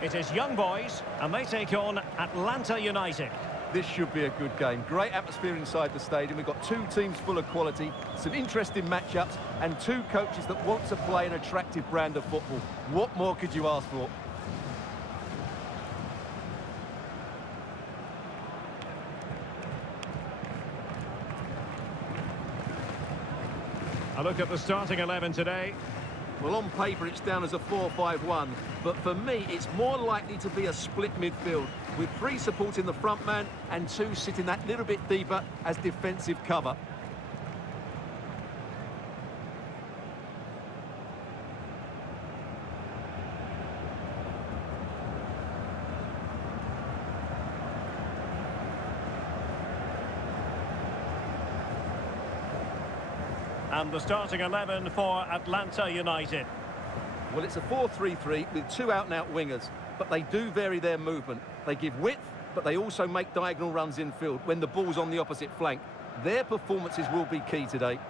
It is Young Boys, and they take on Atlanta United. This should be a good game. Great atmosphere inside the stadium. We've got two teams full of quality, some interesting matchups, and two coaches that want to play an attractive brand of football. What more could you ask for? A look at the starting 11 today. Well, on paper, it's down as a 4-5-1, but for me, it's more likely to be a split midfield, with three supporting the front man and two sitting that little bit deeper as defensive cover. And the starting 11 for Atlanta United. Well, it's a 4-3-3 with two out-and-out wingers, but they do vary their movement. They give width, but they also make diagonal runs infield when the ball's on the opposite flank. Their performances will be key today.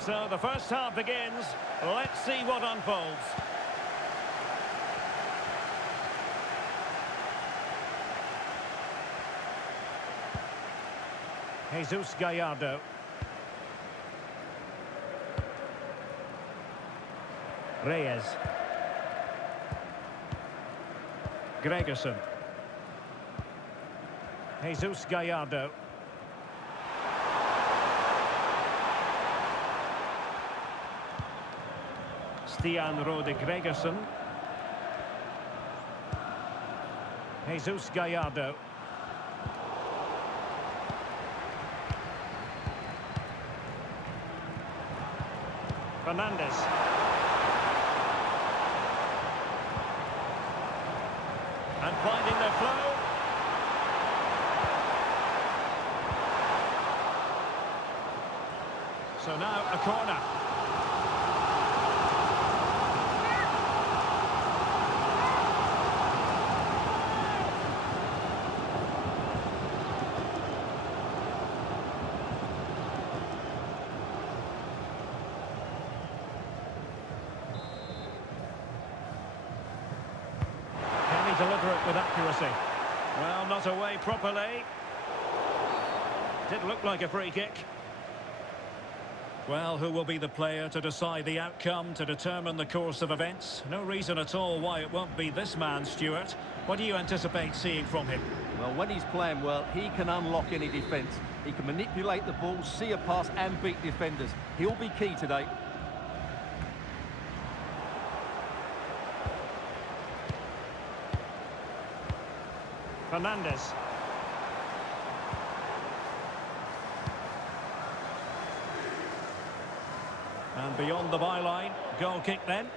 So the first half begins. Let's see what unfolds. Jesus Gallardo. Reyes. Gregerson. Jesus Gallardo. Stian Rode Gregerson. Jesus Gallardo. Fernandes. And finding their flow. So now a corner. Deliver it with accuracy. Well, not away properly. Did look like a free kick. Well, who will be the player to decide the outcome, to determine the course of events? No reason at all why it won't be this man, Stuart. What do you anticipate seeing from him? Well, when he's playing well, he can unlock any defence. He can manipulate the ball, see a pass and beat defenders. He'll be key today. Fernandes. And beyond the byline, goal kick then.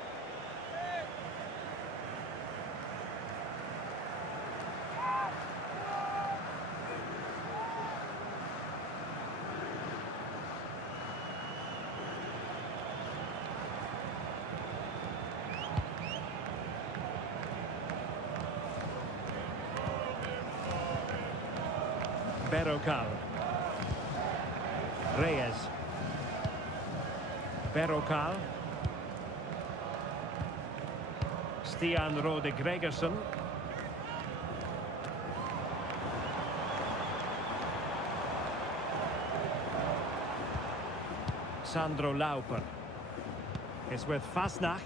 Berrocal. Reyes. Berrocal. Stian Rode Gregerson. Sandro Lauper. It's with Fasnacht.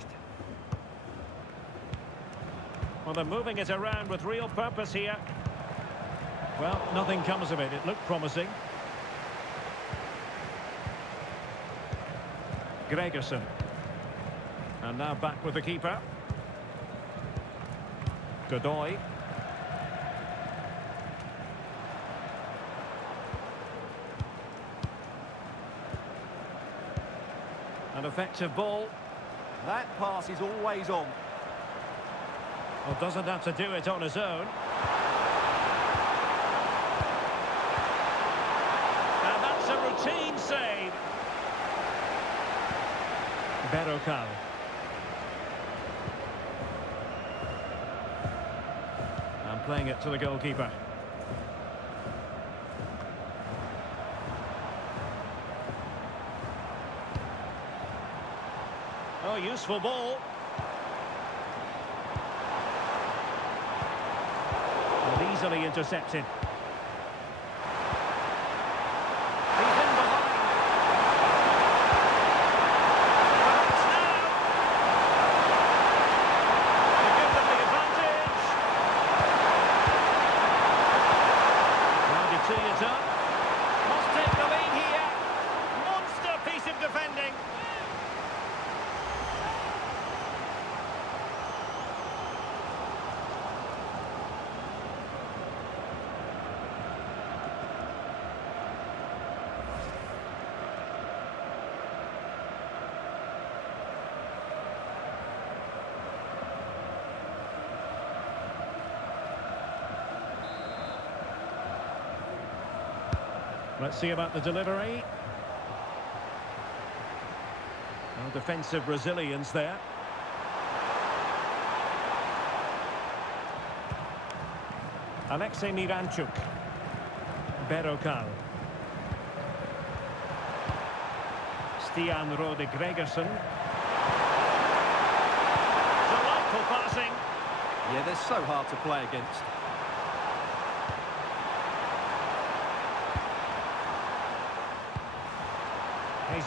Well, they're moving it around with real purpose here. Well, nothing comes of it. It looked promising. Gregerson. And now back with the keeper. Godoy. An effective ball. That pass is always on. Well, doesn't have to do it on his own. And that's a routine save. Berrocal. And playing it to the goalkeeper. Oh, useful ball. And easily intercepted. He's in behind. Perhaps now. To give them the advantage. Now to tee it up. Must take the lead here. Monster piece of defending. Let's see about the delivery. Well, defensive resilience there. Alexei Miranchuk. Berrocal. Stian Rode Gregersen. Delightful passing. Yeah, they're so hard to play against.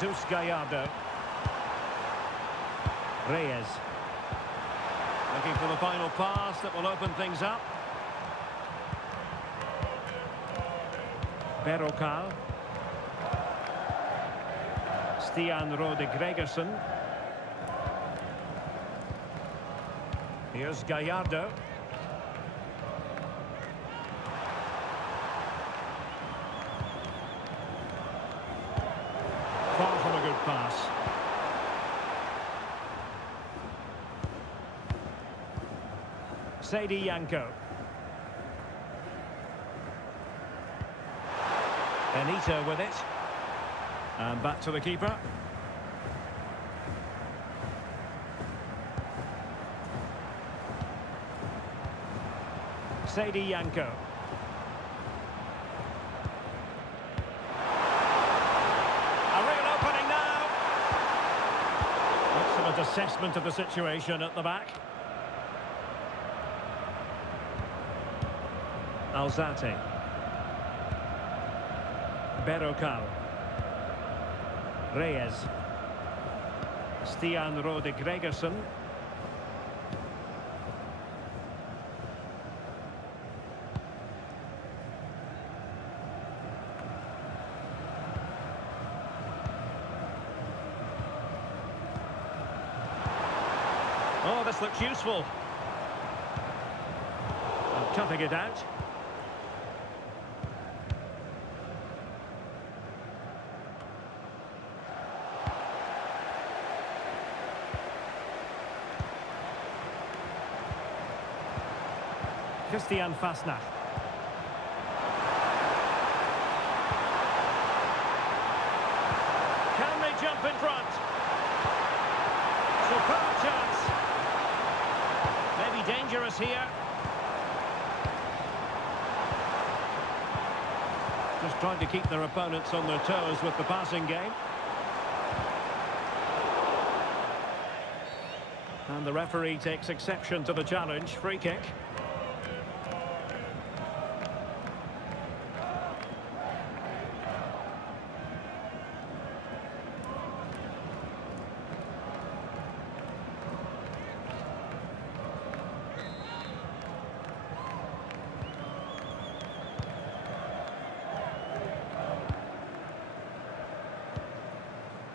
Jesus Gallardo. Reyes. Looking for the final pass that will open things up. Berrocal. Stian Rode Gregersen. Here's Gallardo. Far from a good pass. Seydi Yanko. Benito with it. And back to the keeper. Seydi Yanko. Excellent assessment of the situation at the back. Alzate. Berrocal. Reyes. Stian Rode Gregersen. Oh, this looks useful. And cutting it out. Christian Fasnacht. Can they jump in front? Superb chance. Maybe dangerous here. Just trying to keep their opponents on their toes with the passing game. And the referee takes exception to the challenge. Free kick.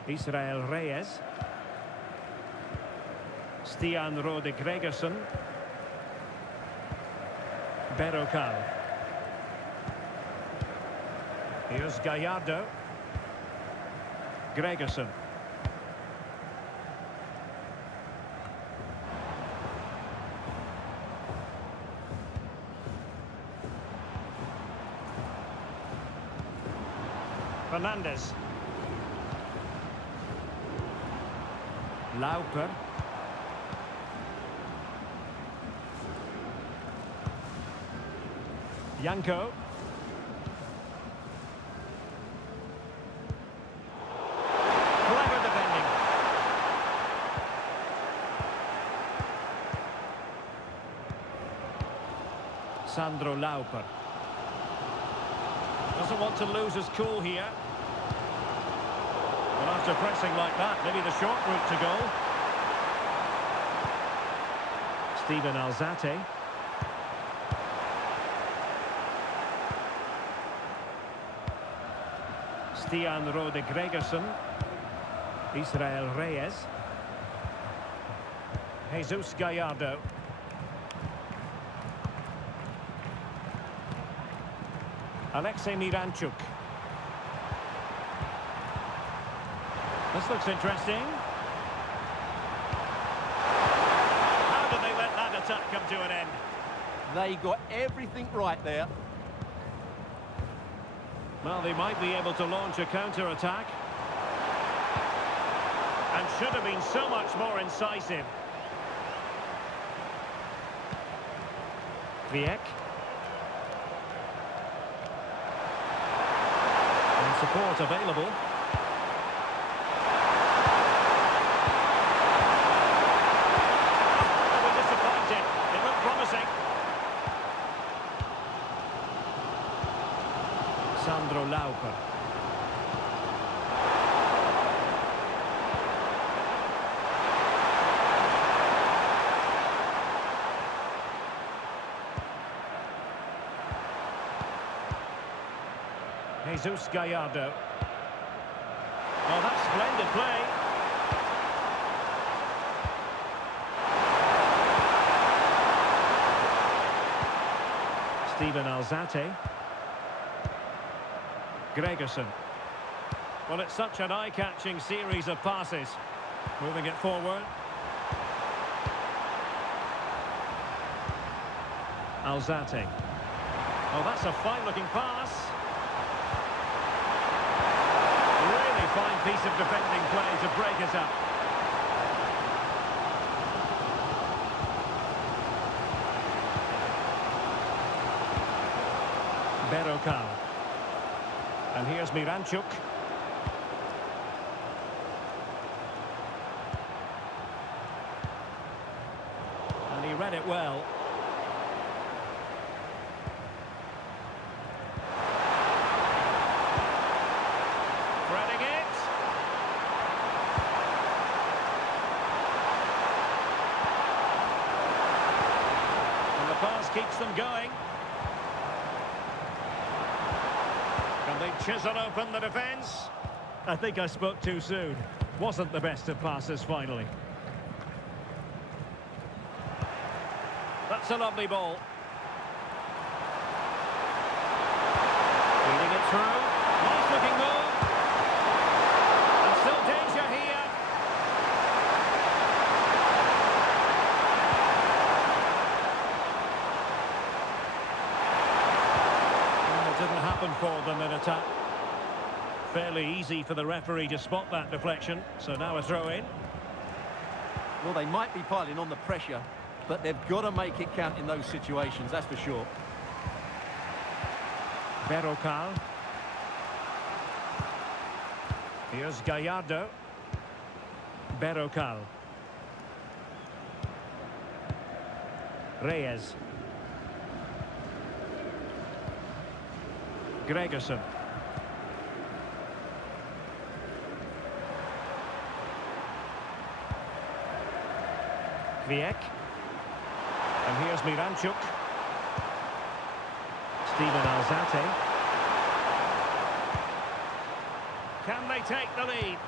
Israel Reyes. Stian Rode Gregersen. Berrocal. Here's Gallardo. Gregersen. Fernandes. Lauper. Janko. Clever defending. Sandro Lauper. Doesn't want to lose his cool here. Well, after pressing like that, maybe the short route to goal. Steven Alzate. Stian Rode Gregersen. Israel Reyes. Jesus Gallardo. Alexei Miranchuk. This looks interesting. How did they let that attack come to an end? They got everything right there. Well, they might be able to launch a counter-attack. And should have been so much more incisive. Ziyech. And support available. Oh, they were disappointed. They looked promising. Sandro Lauper. Jesus Gallardo. Oh, that's splendid play. Steven Alzate. Gregersen. Well, it's such an eye-catching series of passes. Moving it forward. Alzate. Oh, that's a fine-looking pass. Really fine piece of defending play to break it up. Berrocal. And here's Miranchuk. And he read it well. Threading it. And the pass keeps them going. Can they chisel open the defence? I think I spoke too soon. Wasn't the best of passes finally. That's a lovely ball. Feeding it through. Nice looking move. And still danger here. It didn't happen for them in attack. Fairly easy for the referee to spot that deflection. So now a throw in. Well, they might be piling on the pressure, but they've got to make it count in those situations, that's for sure. Berrocal. Here's Gallardo. Berrocal. Reyes. Gregersen. Ziyech. And here's Miranchuk. Steven Alzate. Can they take the lead?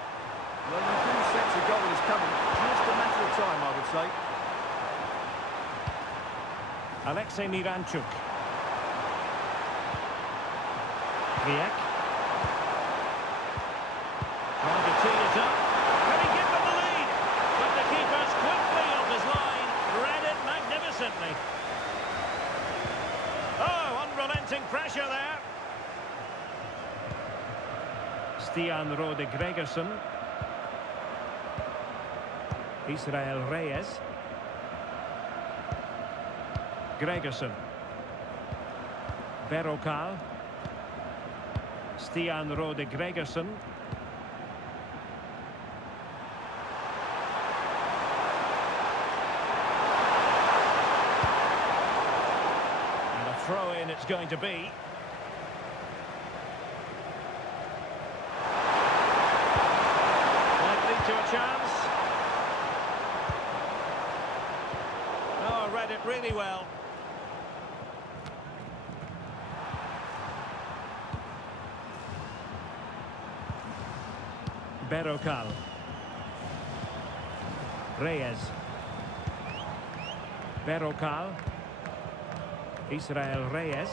Well, you do sense a goal is coming. Just a matter of time, I would say. Alexei Miranchuk. Ziyech. Trying to tee it up. Can he give them the lead? But the keeper's quickly off his line. Read it magnificently. Oh, unrelenting pressure there. Stian Rode Gregersen. Israel Reyes. Gregersen. Berokal. Stian Rode Gregersen. And a throw-in it's going to be. Might lead to a chance. Oh, read it really well. Berokal. Reyes. Berokal. Israel Reyes.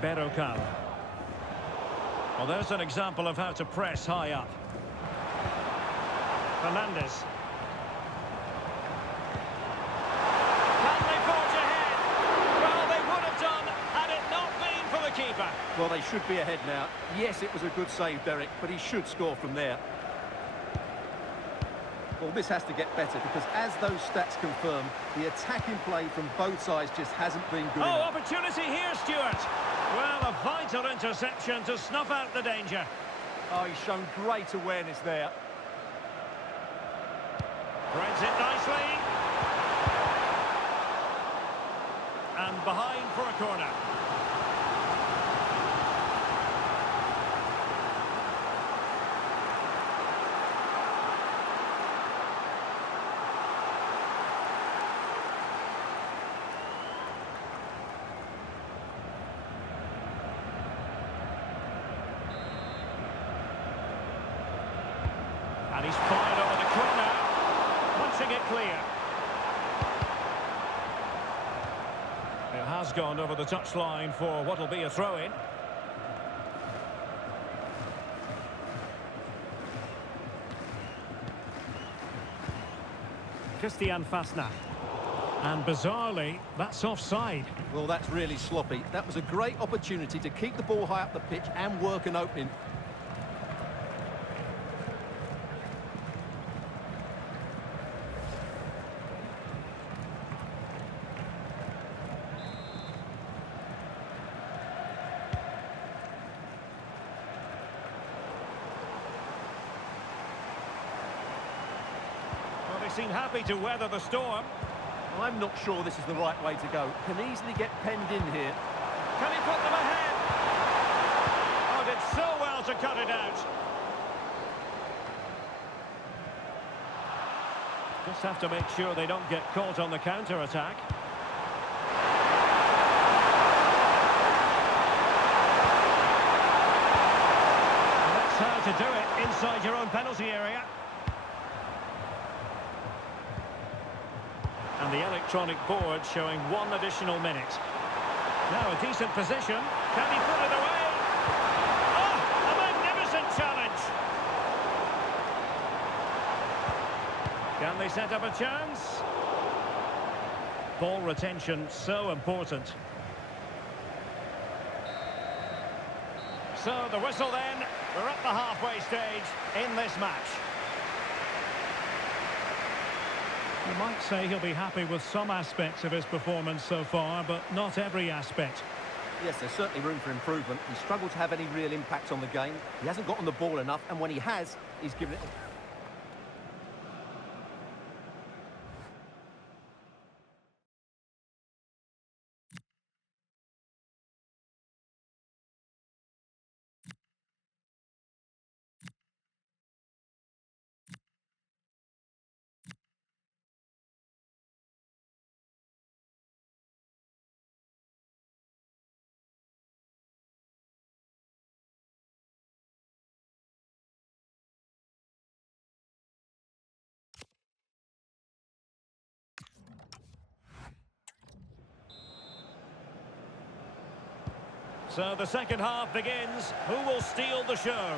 Berokal. Well, there's an example of how to press high up. Fernandez. Can they forge ahead? Well, they would have done had it not been for the keeper. Well, they should be ahead now. Yes, it was a good save, Derek, but he should score from there. Well, this has to get better because as those stats confirm, the attacking play from both sides just hasn't been good enough. Opportunity here, Stuart. Well, a vital interception to snuff out the danger. Oh, he's shown great awareness there. Threads it nicely. And behind for a corner. And he's fired over the corner, punching it clear. It has gone over the touchline for what will be a throw-in. Christian Fasnacht. And bizarrely, that's offside. Well, that's really sloppy. That was a great opportunity to keep the ball high up the pitch and work an opening. Well, they seem happy to weather the storm. I'm not sure this is the right way to go. Can easily get penned in here. Can he put them ahead? Oh, did so well to cut it out. Just have to make sure they don't get caught on the counter-attack. That's how to do it inside your own penalty area. And the electronic board showing 1 additional minute. Now a decent position. Can he put it away? Oh, a magnificent challenge. Can they set up a chance? Ball retention so important. So the whistle then. We're at the halfway stage in this match. You might say he'll be happy with some aspects of his performance so far, but not every aspect. Yes, there's certainly room for improvement. He's struggled to have any real impact on the game. He hasn't got on the ball enough, and when he has, he's given it... So the second half begins. Who will steal the show?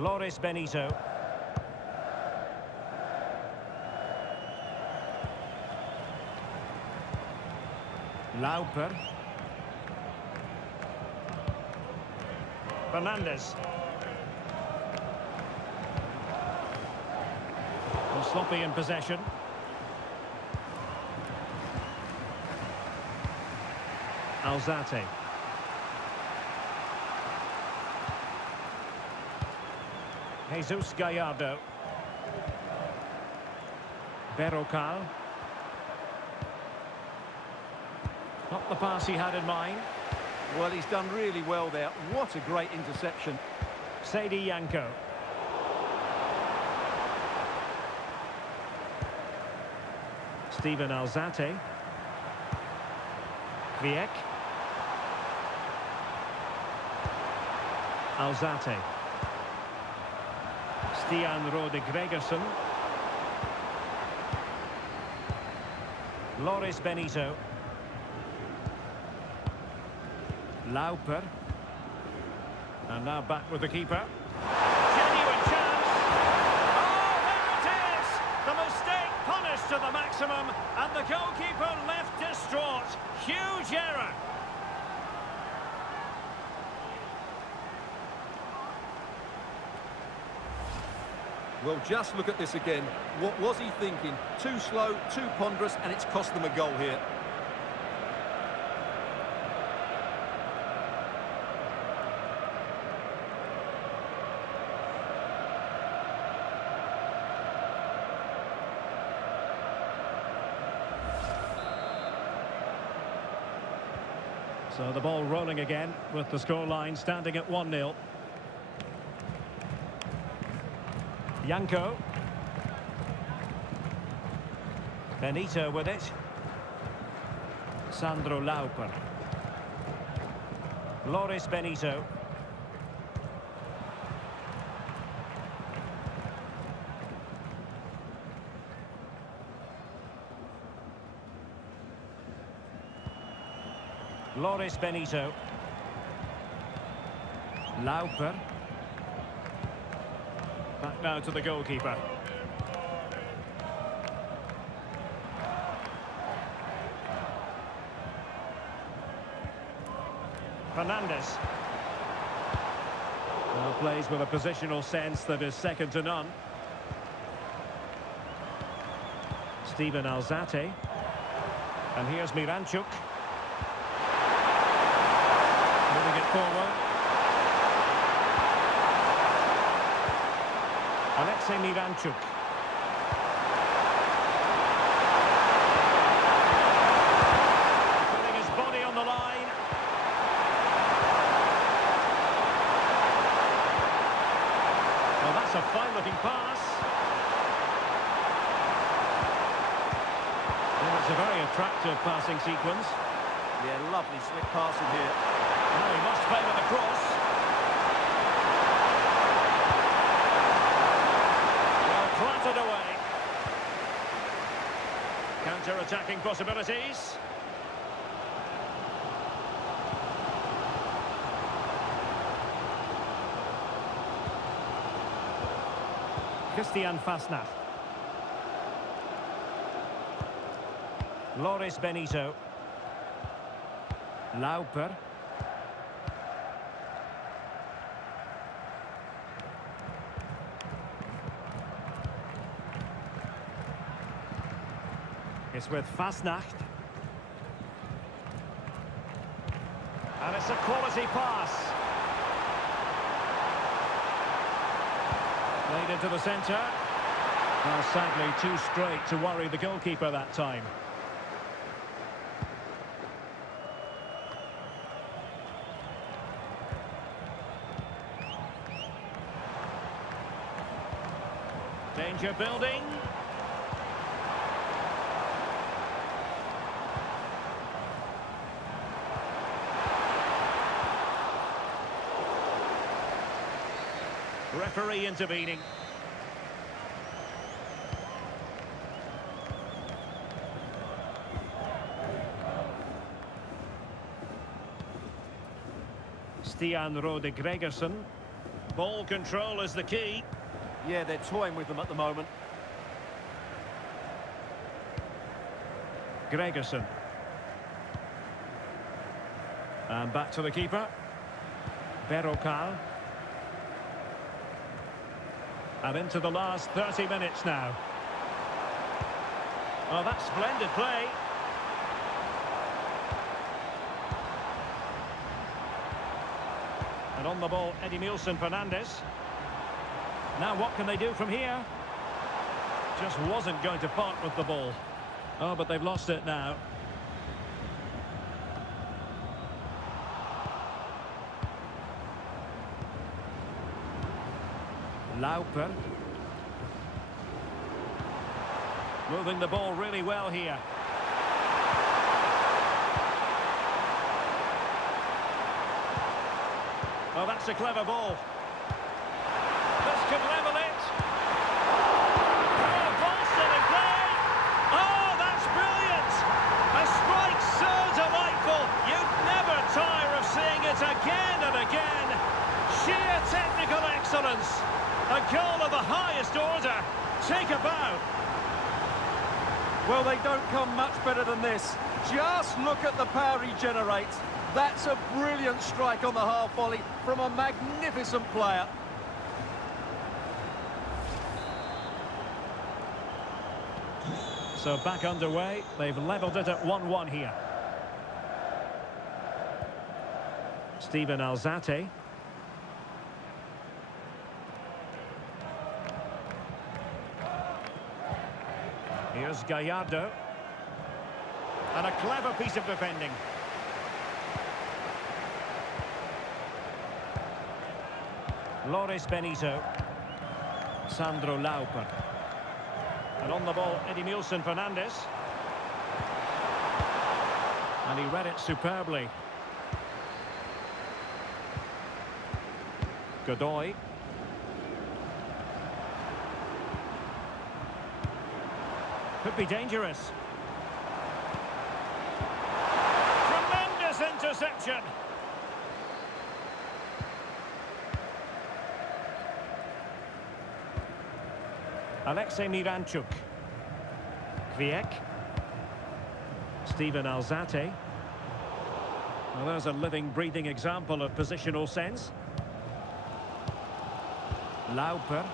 Loris Benito. Lauper. Fernandes. And sloppy in possession. Alzate. Jesus Gallardo. Berrocal. Not the pass he had in mind. Well, he's done really well there. What a great interception. Seydi Yanko. Steven Alzate. Kviek. Alzate. Stian Rode Gregersen. Loris Benito. Lauper. And now back with the keeper. Genuine chance. Oh, there it is! The mistake punished to the maximum, and the goalkeeper left distraught. Huge error. Well, just look at this again. What was he thinking? Too slow, too ponderous, and it's cost them a goal here. So the ball rolling again with the scoreline standing at 1-0. Yanko. Benito with it. Sandro Lauper. Loris Benito. Loris Benito. Lauper. Back now to the goalkeeper. Fernandes. Now plays with a positional sense that is second to none. Steven Alzate. And here's Miranchuk. Moving it forward. Alexei Miranchuk. Putting his body on the line. Well, that's a fine-looking pass. Well, it's a very attractive passing sequence. Yeah, lovely slick passing here. Now he must play with the cross. Well, clattered away. Counter-attacking possibilities. Christian Fasnacht. Loris Benito. Lauper. It's with Fasnacht. And it's a quality pass. Played into the centre. Now sadly too straight to worry the goalkeeper that time. Danger building. Referee intervening. Stian Rode Gregersen. Ball control is the key. Yeah, they're toying with them at the moment. Gregerson. And back to the keeper. Berrocal. And into the last 30 minutes now. Oh, that's splendid play. And on the ball, Edimilson Fernandes. Now what can they do from here? Just wasn't going to part with the ball. Oh, but they've lost it now. Lauper. Moving the ball really well here. Oh, that's a clever ball. This could level it. Oh, ball still in play. Oh, that's brilliant. A strike so delightful. You'd never tire of seeing it again and again. Sheer technical excellence. A goal of the highest order. Take a bow. Well, they don't come much better than this. Just look at the power he generates. That's a brilliant strike on the half volley from a magnificent player. So back underway. They've levelled it at 1-1 here. Steven Alzate. Here's Gallardo. And a clever piece of defending. Loris Benito. Sandro Lauper. And on the ball, Edimilson Fernandes. And he read it superbly. Godoy. Could be dangerous. Tremendous interception. Alexei Miranchuk. Kviek. Steven Alzate. Well, there's a living, breathing example of positional sense. Lauper.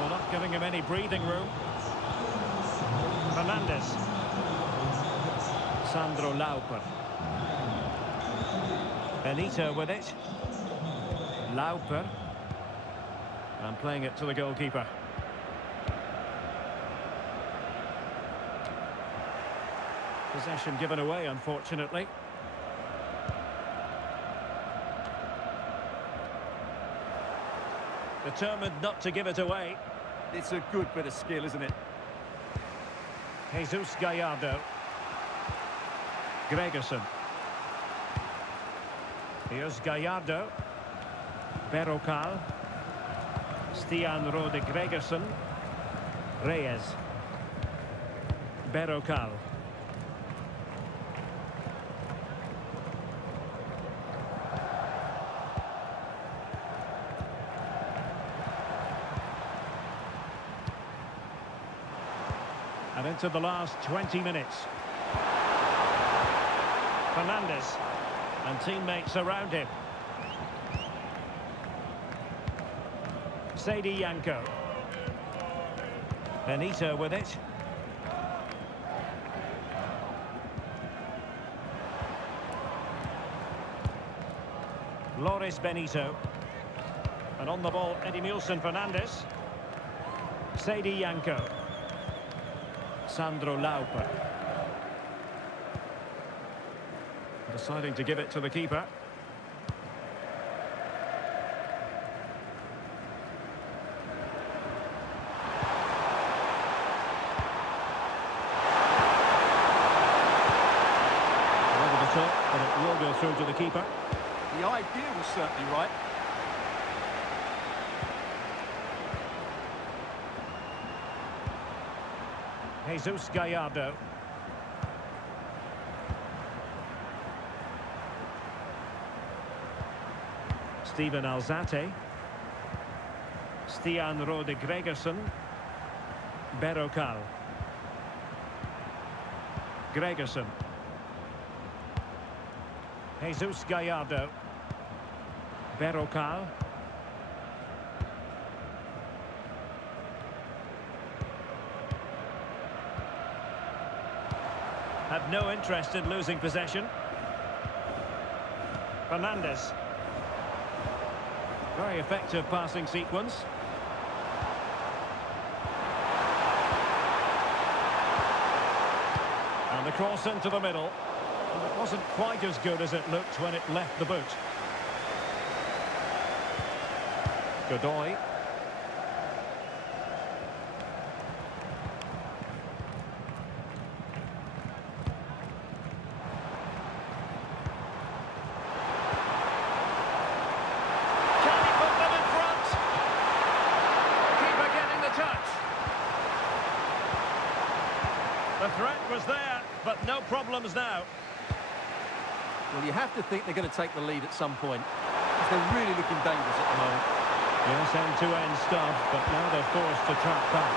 Well, not giving him any breathing room. Fernandes. Sandro Lauper. Benito with it. Lauper. And playing it to the goalkeeper. Possession given away, unfortunately. Determined not to give it away. It's a good bit of skill, isn't it? Jesus Gallardo. Gregerson. Here's Gallardo. Berrocal. Stian Rode Gregerson. Reyes. Berrocal. And into the last 20 minutes. Fernandes and teammates around him. Seydi Yanko. Benito with it. Loris Benito. And on the ball, Edimilson Fernandes. Seydi Yanko. Sandro Lauper. Deciding to give it to the keeper. Over the top, but it will go through to the keeper. The idea was certainly right. Jesus Gallardo. Steven Alzate. Stian Rode Gregersen. Berokal. Gregersen. Jesus Gallardo. Berokal. Have no interest in losing possession. Fernandes. Very effective passing sequence. And the cross into the middle. And it wasn't quite as good as it looked when it left the boot. Godoy. The threat was there, but no problems now. Well, you have to think they're going to take the lead at some point, because they're really looking dangerous at the moment. Yes, end-to-end stuff, but now they're forced to track back.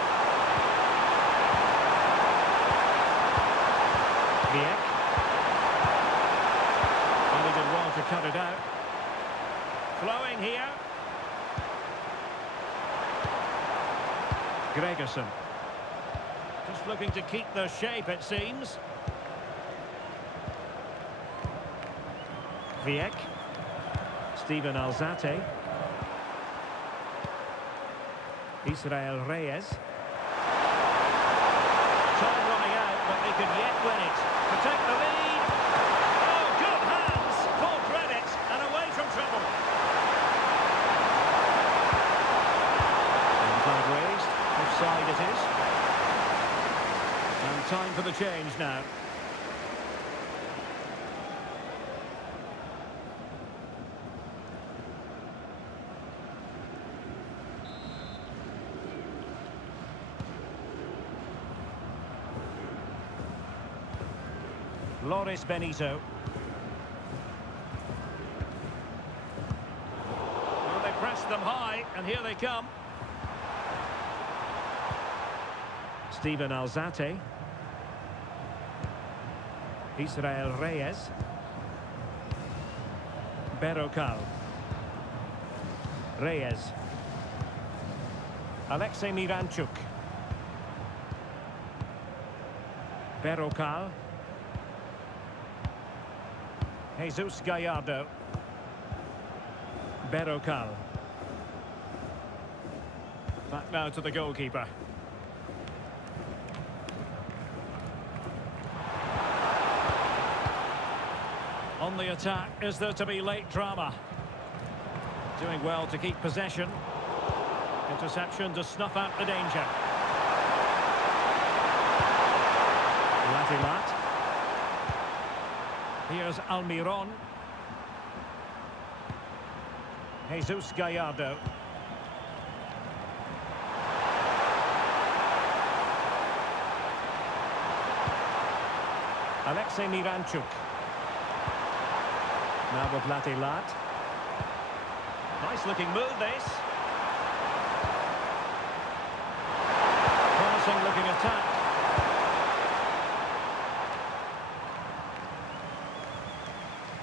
Vieck. And he did well to cut it out. Flowing here. Gregersen. Just looking to keep their shape, it seems. Vieck. Steven Alzate. Israel Reyes. Time running out, but they could yet win it. To take the lead. Oh, good hands. Full credit and away from trouble. And flag raised. Offside it is. And time for the change now. Loris Benito. Well, they pressed them high, and here they come. Steven Alzate. Israel Reyes. Berokal. Reyes. Alexei Miranchuk. Berokal. Jesus Gallardo. Berokal. Back now to the goalkeeper. On the attack, is there to be late drama? Doing well to keep possession. Interception to snuff out the danger. Latilat. Here's Almiron. Jesus Gallardo. Alexei Miranchuk. Now with Latilat. Nice looking move this. Promising looking attack.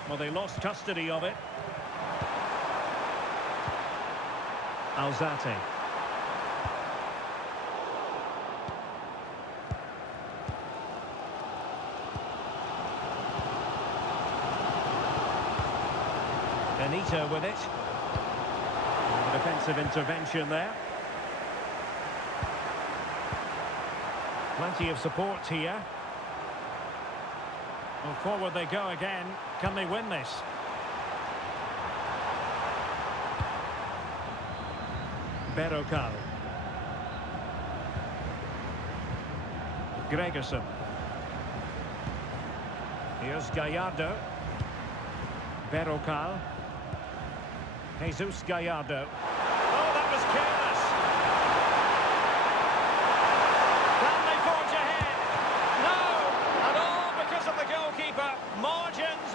Well, they lost custody of it. Alzate. Benito with it. And a defensive intervention there. Plenty of support here. Well, forward they go again. Can they win this? Berokal. Gregersen. Here's Gallardo. Berokal. Jesus Gallardo. Oh, that was careless. Can they forge ahead? No! And all because of the goalkeeper. Margins.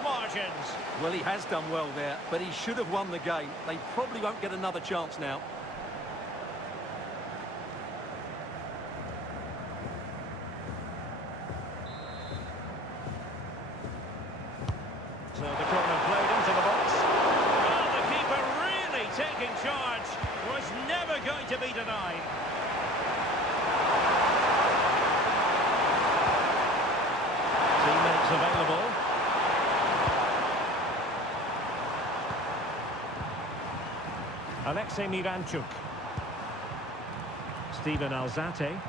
Well, he has done well there, but he should have won the game. They probably won't get another chance now. So the corner played into the box. Well, the keeper really taking charge. Was never going to be denied. Teammates available. Alexei Miranchuk. Steven Alzate.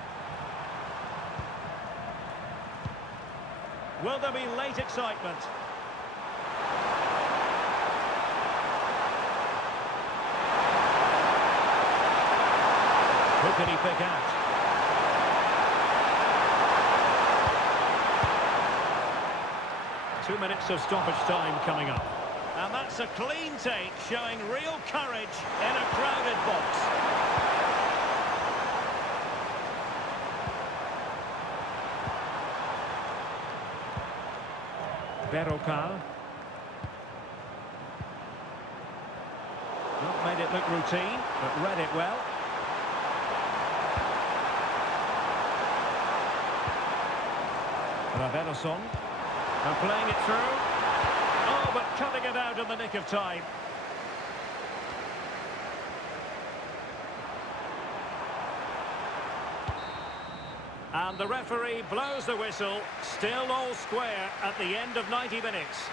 Will there be late excitement? Who can he pick out? 2 minutes of stoppage time coming up. And that's a clean take, showing real courage in a crowded box. Berrocal. Not made it look routine, but read it well. Raveloson. And playing it through. Oh, but cutting it out in the nick of time. And the referee blows the whistle. Still all square at the end of 90 minutes.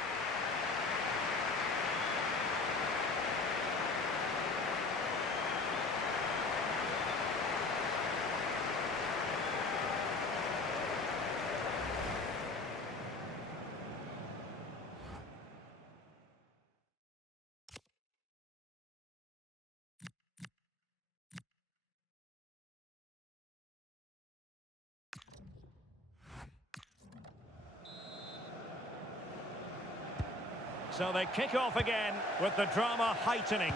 So they kick off again with the drama heightening.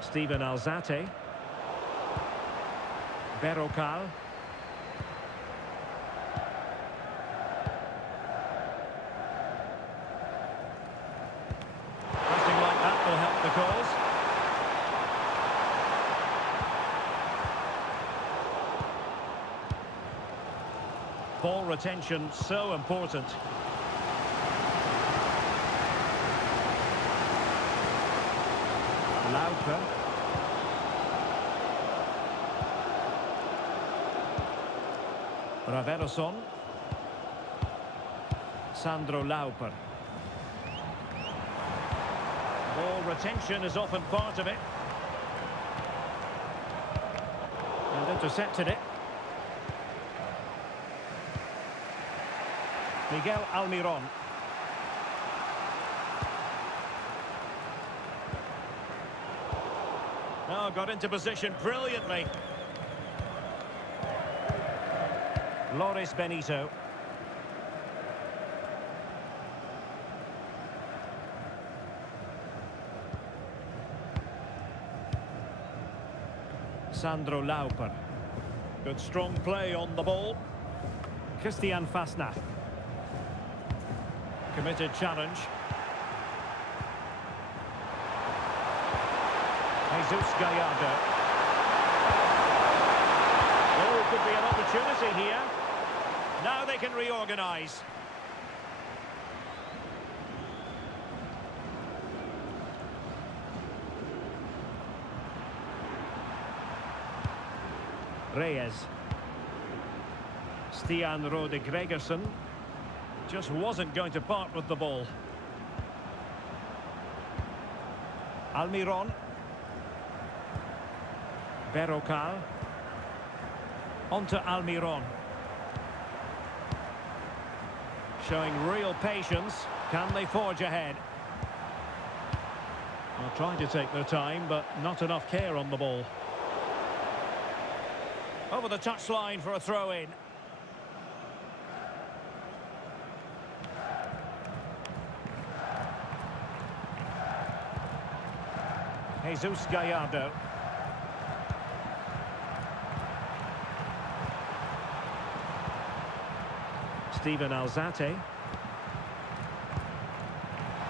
Steven Alzate. Berrocal. Will help the cause. Ball retention so important. Lauper. Raveloson. Sandro Lauper. Ball retention is often part of it. And intercepted it. Miguel Almiron. Oh, got into position brilliantly. Loris Benito. Sandro Lauper. Good strong play on the ball. Christian Fasnacht. Committed challenge. Jesus Gallardo. Oh, could be an opportunity here. Now they can reorganise. Reyes. Stian Rode Gregersen just wasn't going to part with the ball. Almiron. Berrocal. On to Almiron. Showing real patience. Can they forge ahead? Well, trying to take their time, but not enough care on the ball. Over the touchline for a throw-in. Jesus Gallardo. Steven Alzate.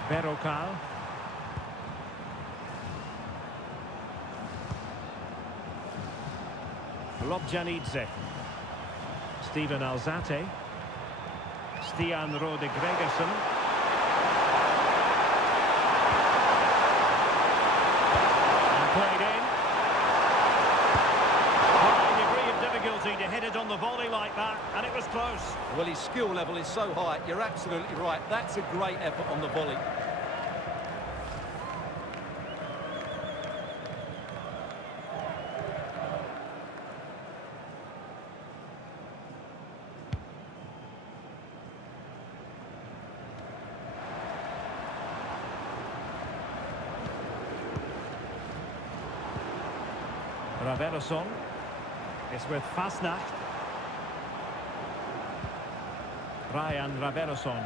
Berrocal. Lobjanidze. Steven Alzate. Stian Rode Gregersen. And played in. High degree of difficulty to hit it on the volley like that, and it was close. Well, his skill level is so high, you're absolutely right. That's a great effort on the volley. Raveloson is with Fasnacht. Ryan Raveloson.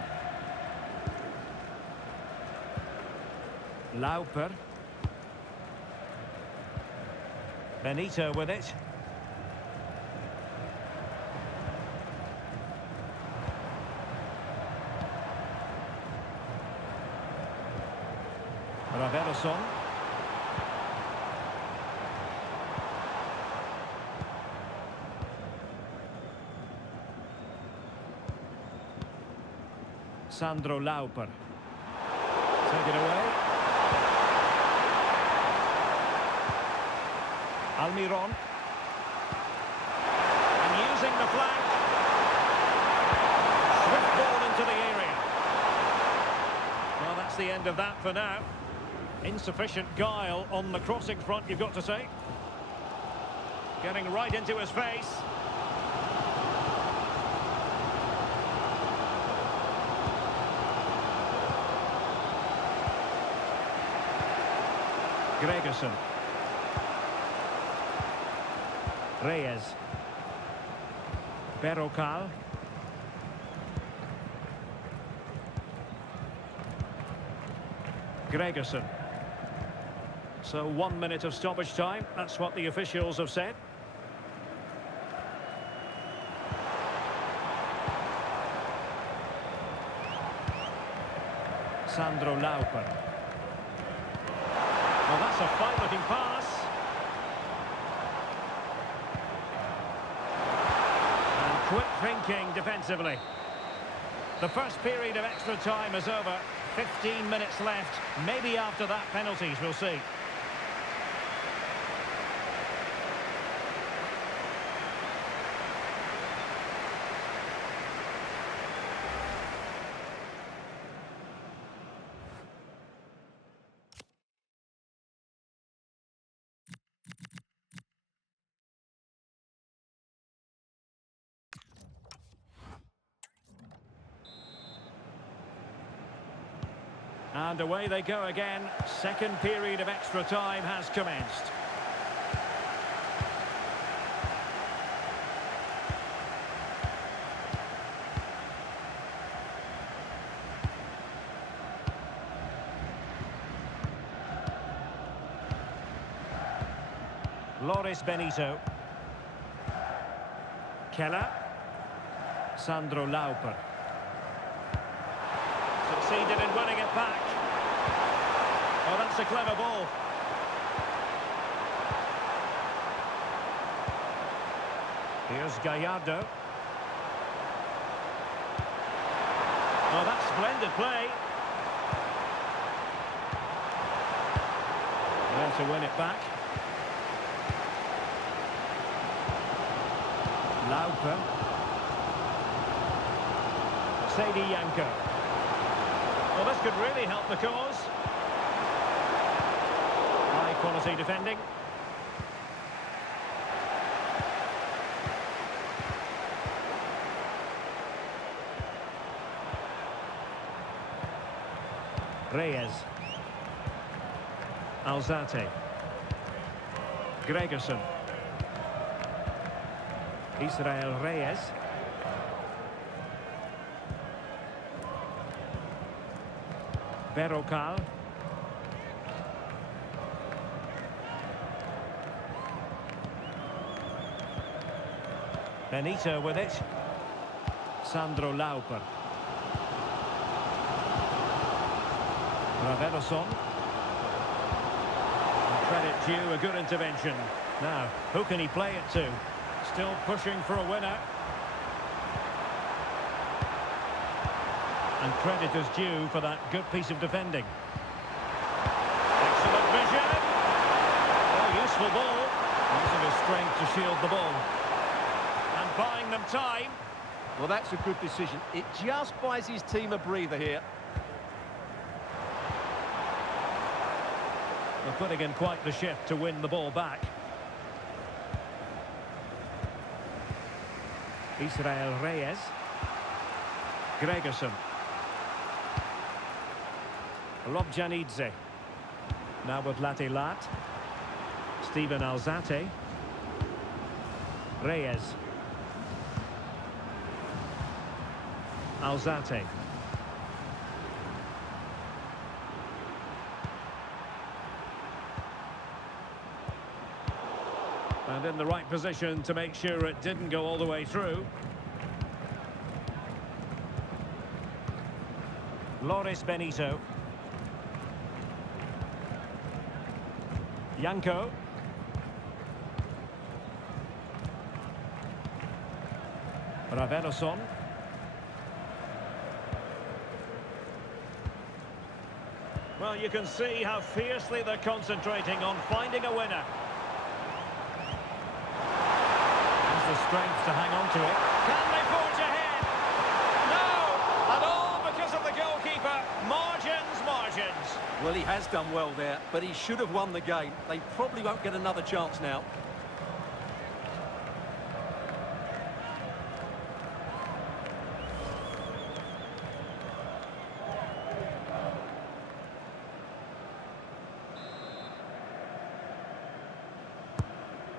Lauper. Benito with it. Raveloson. Sandro Lauper. Take it away. Almiron. And using the flank. Swift ball into the area. Well, that's the end of that for now. Insufficient guile on the crossing front, you've got to say. Getting right into his face. Gregersen. Reyes. Berrocal. Gregersen. So 1 minute of stoppage time. That's what the officials have said. Sandro Lauper. Well, that's a fine-looking pass. And quick thinking defensively. The first period of extra time is over. 15 minutes left. Maybe after that, penalties, we'll see. And away they go again. Second period of extra time has commenced. Loris Benito. Keller. Sandro Lauper. Succeeded in winning it back. Oh, that's a clever ball. Here's Gallardo. Oh, that's splendid play. Well, to win it back. Lauper. Sadi Janko. Well, this could really help the cause. High quality defending. Reyes. Alzate. Gregersen. Israel Reyes. Berrocal. Benito with it. Sandro Lauper. Raveloson. Credit due, a good intervention. Now, who can he play it to? Still pushing for a winner. And credit is due for that good piece of defending. Excellent vision. Oh, useful ball. Using his strength to shield the ball. And buying them time. Well, that's a good decision. It just buys his team a breather here. They're putting in quite the shift to win the ball back. Israel Reyes. Gregerson. Robjanidze. Now with Latilat. Steven Alzate. Reyes. Alzate. And in the right position to make sure it didn't go all the way through. Loris Benito. Yanko. Raveloson. Well, you can see how fiercely they're concentrating on finding a winner. Has the strength to hang on to it. Can they forge ahead? No! And all because of the goalkeeper. Margins. Well, he has done well there, but he should have won the game. They probably won't get another chance now.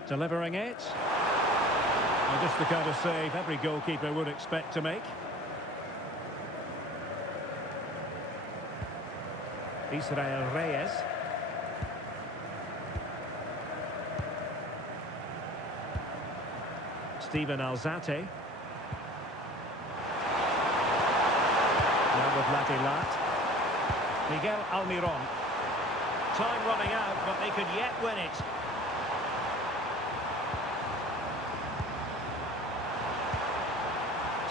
Delivering it. Well, just the kind of save every goalkeeper would expect to make. Israel Reyes. Steven Alzate. Now with Latilat. Miguel Almiron. Time running out, but they could yet win it.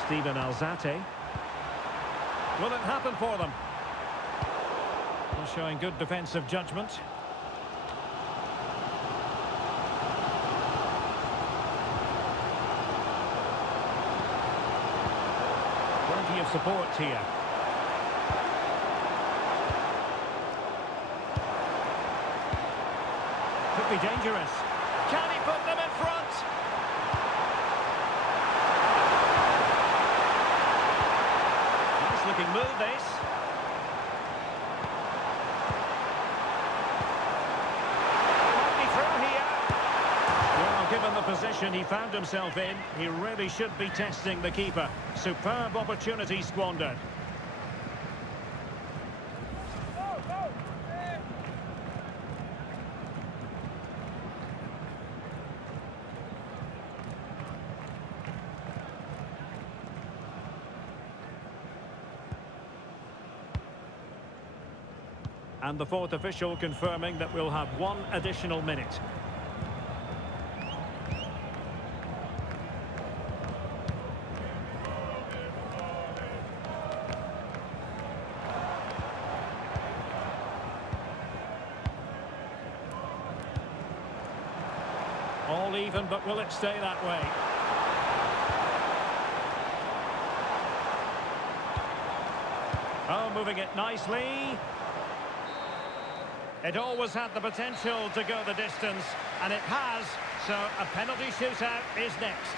Steven Alzate. Will it happen for them? Well, showing good defensive judgment. Plenty of support here. Could be dangerous. Can he put them in front? Looking move this. Might be through here. Well, given the position he found himself in, he really should be testing the keeper. Superb opportunity squandered. And the fourth official confirming that we'll have one additional minute. All even, but will it stay that way? Oh, moving it nicely. It always had the potential to go the distance, and it has, so a penalty shootout is next.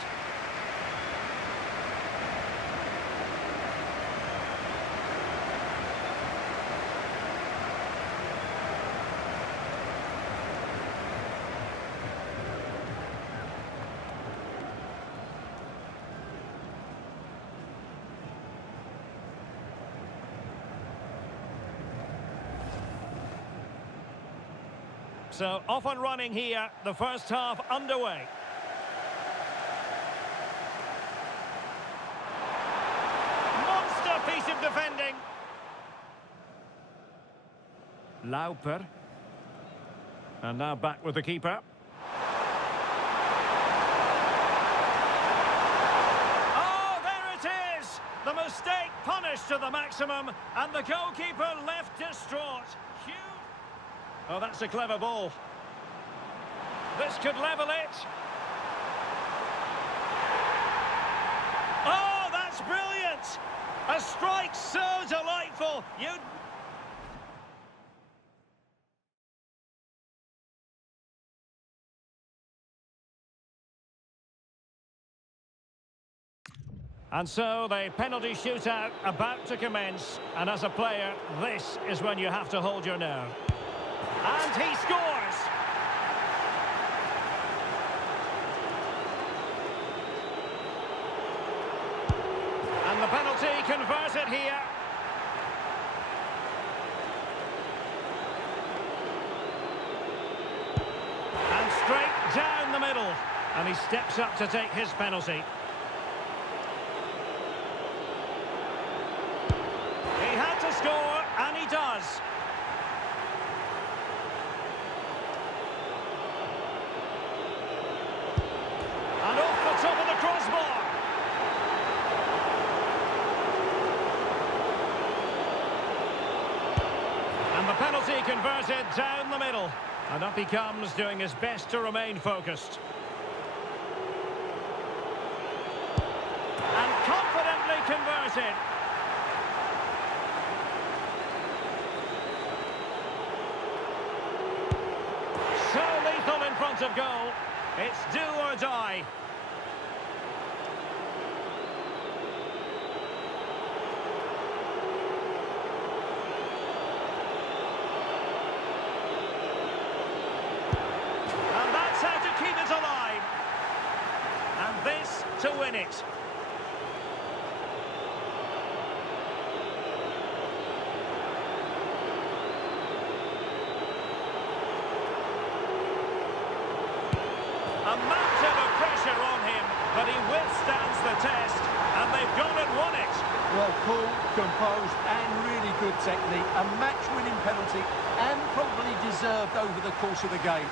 So off and running here, the first half underway. Lauper. And now back with the keeper. Oh, there it is! The mistake punished to the maximum, and the goalkeeper left distraught. Huge. Oh, that's a clever ball. This could level it. Oh, that's brilliant! A strike so delightful. And so the penalty shootout about to commence. And as a player, this is when you have to hold your nerve. And he scores! And the penalty converted here. And straight down the middle. And he steps up to take his penalty. He had to score, and he does. And off the top of the crossbar. And the penalty converted down the middle. And up he comes, doing his best to remain focused. And confidently converted. So lethal in front of goal. It's do or die. And that's how to keep it alive. And this to win it. A mountain of pressure on him, but he withstands the test, and they've gone and won it. Well, cool, composed, and really good technique. A match-winning penalty, and probably deserved over the course of the game.